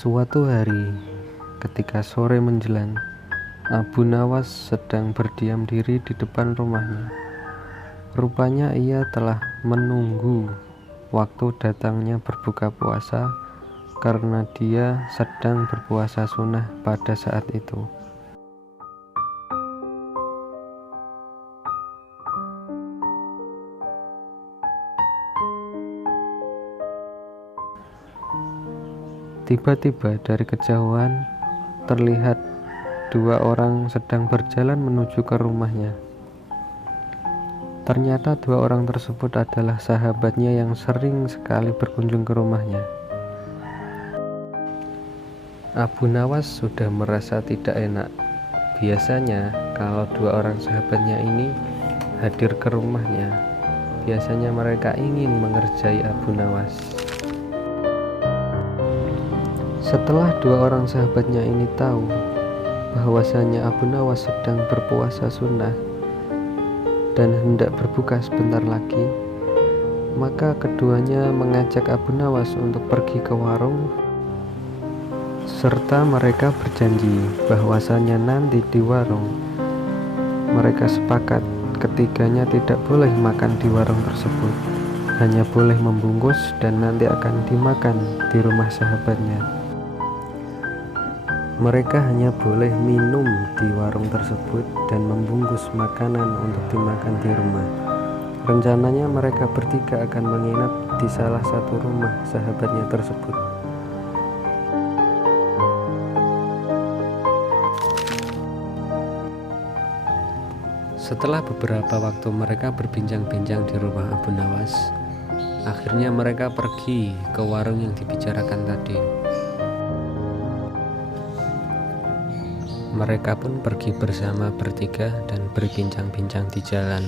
Suatu hari, ketika sore menjelang, Abu Nawas sedang berdiam diri di depan rumahnya. Rupanya ia telah menunggu waktu datangnya berbuka puasa karena dia sedang berpuasa sunnah pada saat itu. Tiba-tiba dari kejauhan terlihat dua orang sedang berjalan menuju ke rumahnya. Ternyata dua orang tersebut adalah sahabatnya yang sering sekali berkunjung ke rumahnya. Abu Nawas sudah merasa tidak enak. Biasanya kalau dua orang sahabatnya ini hadir ke rumahnya, biasanya mereka ingin mengerjai Abu Nawas. Setelah dua orang sahabatnya ini tahu bahwasanya Abu Nawas sedang berpuasa sunnah dan hendak berbuka sebentar lagi, maka keduanya mengajak Abu Nawas untuk pergi ke warung, serta mereka berjanji bahwasanya nanti di warung mereka sepakat ketiganya tidak boleh makan di warung tersebut, hanya boleh membungkus dan nanti akan dimakan di rumah sahabatnya. Mereka hanya boleh minum di warung tersebut dan membungkus makanan untuk dimakan di rumah. Rencananya mereka bertiga akan menginap di salah satu rumah sahabatnya tersebut. Setelah beberapa waktu mereka berbincang-bincang di rumah Abu Nawas, akhirnya mereka pergi ke warung yang dibicarakan tadi. Mereka pun pergi bersama bertiga dan berbincang-bincang di jalan.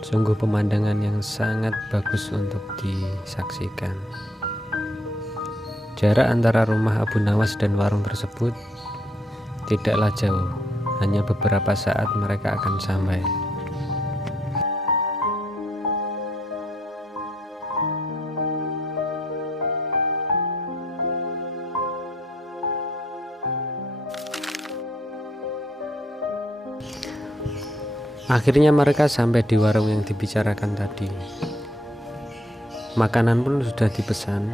Sungguh pemandangan yang sangat bagus untuk disaksikan. Jarak antara rumah Abu Nawas dan warung tersebut tidaklah jauh, hanya beberapa saat mereka akan sampai. Akhirnya mereka sampai di warung yang dibicarakan tadi. Makanan pun sudah dipesan,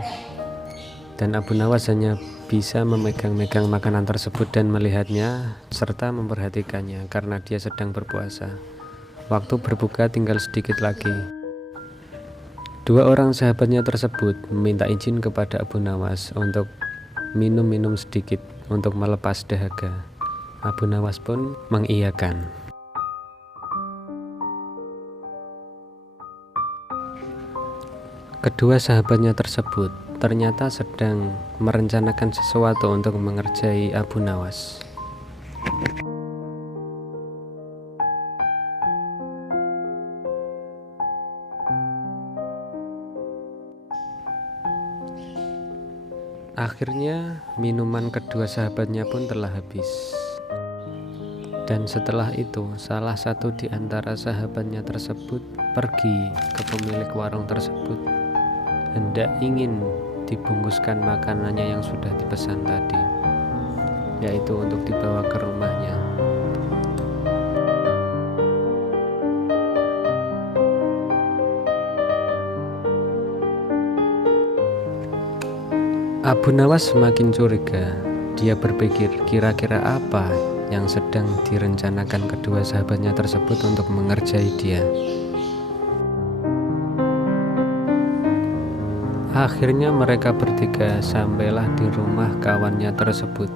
dan Abu Nawas hanya bisa memegang-megang makanan tersebut dan melihatnya serta memperhatikannya karena dia sedang berpuasa. Waktu berbuka tinggal sedikit lagi. Dua orang sahabatnya tersebut meminta izin kepada Abu Nawas untuk minum-minum sedikit untuk melepas dahaga. Abu Nawas pun mengiyakan. Kedua sahabatnya tersebut ternyata sedang merencanakan sesuatu untuk mengerjai Abu Nawas. Akhirnya minuman kedua sahabatnya pun telah habis. Dan setelah itu salah satu di antara sahabatnya tersebut pergi ke pemilik warung tersebut, hendak ingin dibungkuskan makanannya yang sudah dipesan tadi, yaitu untuk dibawa ke rumahnya. Abu Nawas semakin curiga. Dia berpikir kira-kira apa yang sedang direncanakan kedua sahabatnya tersebut untuk mengerjai dia. Akhirnya mereka bertiga sampailah di rumah kawannya tersebut.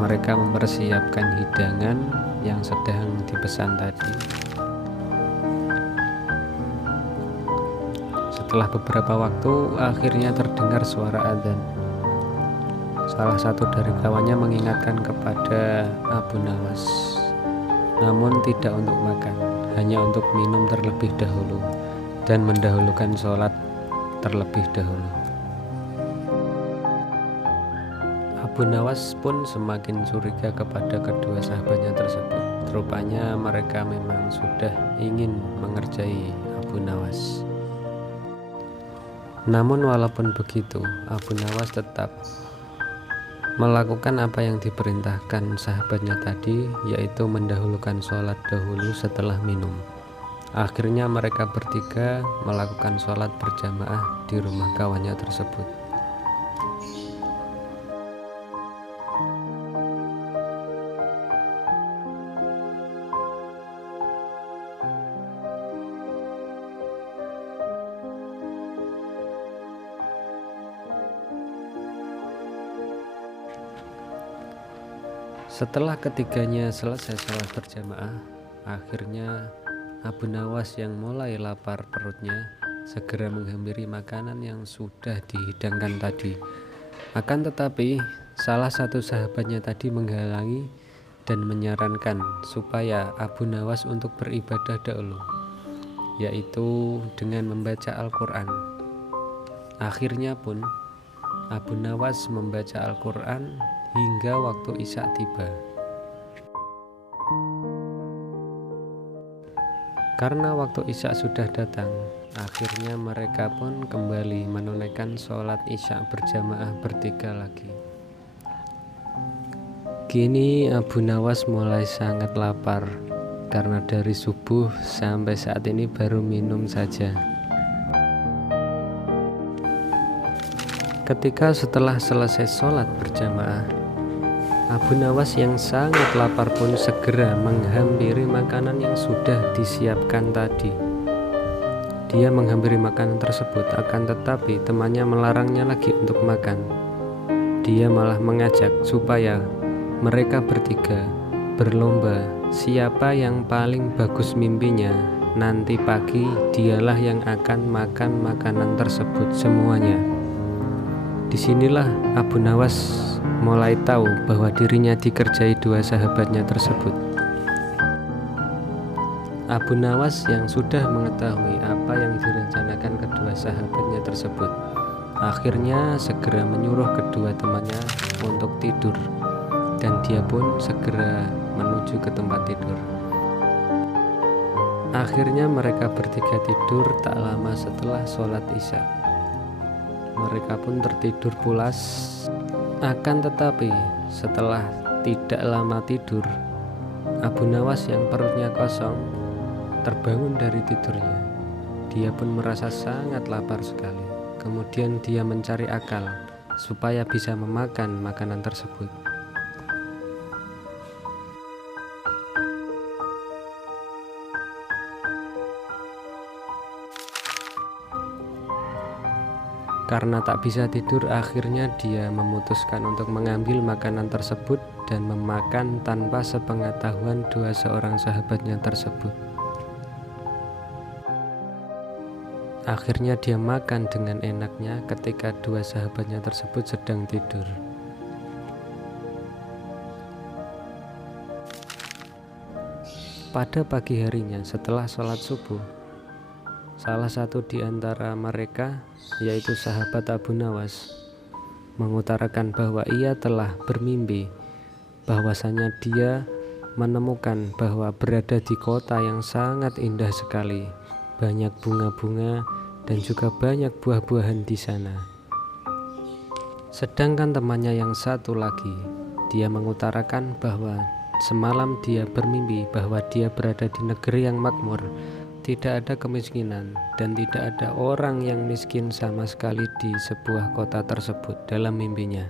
Mereka mempersiapkan hidangan yang sedang dipesan tadi. Setelah beberapa waktu, akhirnya terdengar suara adzan. Salah satu dari kawannya mengingatkan kepada Abu Nawas, namun tidak untuk makan, hanya untuk minum terlebih dahulu dan mendahulukan sholat terlebih dahulu. Abu Nawas pun semakin curiga kepada kedua sahabatnya tersebut. Rupanya mereka memang sudah ingin mengerjai Abu Nawas. Namun walaupun begitu, Abu Nawas tetap melakukan apa yang diperintahkan sahabatnya tadi, yaitu mendahulukan sholat dahulu setelah minum. Akhirnya mereka bertiga melakukan sholat berjamaah di rumah kawannya tersebut. Setelah ketiganya selesai sholat berjamaah, akhirnya Abu Nawas yang mulai lapar perutnya segera menghampiri makanan yang sudah dihidangkan tadi. Akan tetapi salah satu sahabatnya tadi menghalangi dan menyarankan supaya Abu Nawas untuk beribadah dahulu, yaitu dengan membaca Al-Quran. Akhirnya pun Abu Nawas membaca Al-Quran hingga waktu Isya tiba. Karena waktu Isya sudah datang, akhirnya mereka pun kembali menunaikan sholat Isya berjamaah bertiga lagi. Kini Abu Nawas mulai sangat lapar karena dari subuh sampai saat ini baru minum saja. Ketika setelah selesai sholat berjamaah, Abu Nawas yang sangat lapar pun segera menghampiri makanan yang sudah disiapkan tadi. Dia menghampiri makanan tersebut, akan tetapi temannya melarangnya lagi untuk makan. Dia malah mengajak supaya mereka bertiga berlomba siapa yang paling bagus mimpinya. Nanti pagi dialah yang akan makan makanan tersebut semuanya. Disinilah Abu Nawas mulai tahu bahwa dirinya dikerjai dua sahabatnya tersebut. Abu Nawas yang sudah mengetahui apa yang direncanakan kedua sahabatnya tersebut, akhirnya segera menyuruh kedua temannya untuk tidur, dan dia pun segera menuju ke tempat tidur. Akhirnya mereka bertiga tidur tak lama setelah sholat Isya. Mereka pun tertidur pulas. Akan tetapi setelah tidak lama tidur, Abu Nawas yang perutnya kosong terbangun dari tidurnya. Dia pun merasa sangat lapar sekali. Kemudian dia mencari akal supaya bisa memakan makanan tersebut. Karena tak bisa tidur, akhirnya dia memutuskan untuk mengambil makanan tersebut dan memakan tanpa sepengetahuan dua seorang sahabatnya tersebut. Akhirnya dia makan dengan enaknya ketika dua sahabatnya tersebut sedang tidur. Pada pagi harinya setelah sholat subuh, salah satu di antara mereka, yaitu sahabat Abu Nawas, mengutarakan bahwa ia telah bermimpi bahwasanya dia menemukan bahwa berada di kota yang sangat indah sekali, banyak bunga-bunga dan juga banyak buah-buahan di sana. Sedangkan temannya yang satu lagi, dia mengutarakan bahwa semalam dia bermimpi bahwa dia berada di negeri yang makmur, tidak ada kemiskinan dan tidak ada orang yang miskin sama sekali di sebuah kota tersebut dalam mimpinya.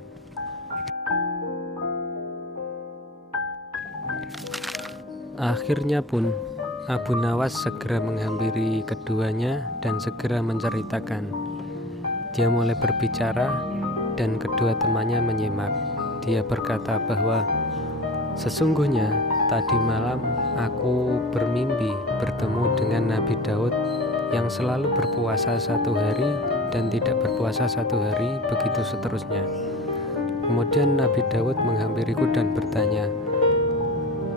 Akhirnya pun Abu Nawas segera menghampiri keduanya dan segera menceritakan. Dia mulai berbicara dan kedua temannya menyimak. Dia berkata bahwa sesungguhnya tadi malam aku bermimpi bertemu dengan Nabi Daud yang selalu berpuasa satu hari dan tidak berpuasa satu hari, begitu seterusnya. Kemudian Nabi Daud menghampiriku dan bertanya,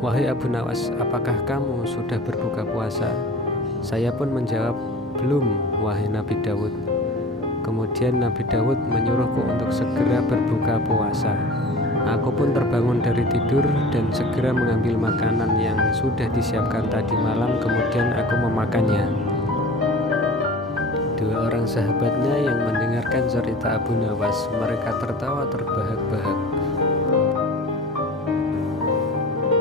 "Wahai Abu Nawas, apakah kamu sudah berbuka puasa?" Saya pun menjawab, "Belum, wahai Nabi Daud." Kemudian Nabi Daud menyuruhku untuk segera berbuka puasa. Aku pun terbangun dari tidur dan segera mengambil makanan yang sudah disiapkan tadi malam, kemudian aku memakannya. dua orang sahabatnya yang mendengarkan cerita Abu Nawas. Mereka tertawa terbahak-bahak.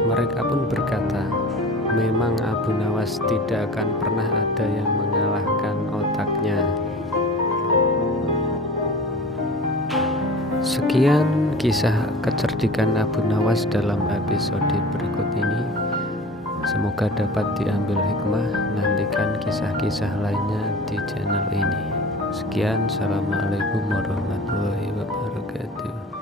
Mereka pun berkata, memang Abu Nawas tidak akan pernah ada yang mengalahkan otaknya. Sekian kisah kecerdikan Abu Nawas dalam episode berikut ini. Semoga dapat diambil hikmah. Nantikan kisah-kisah lainnya di channel ini. Sekian, assalamualaikum warahmatullahi wabarakatuh.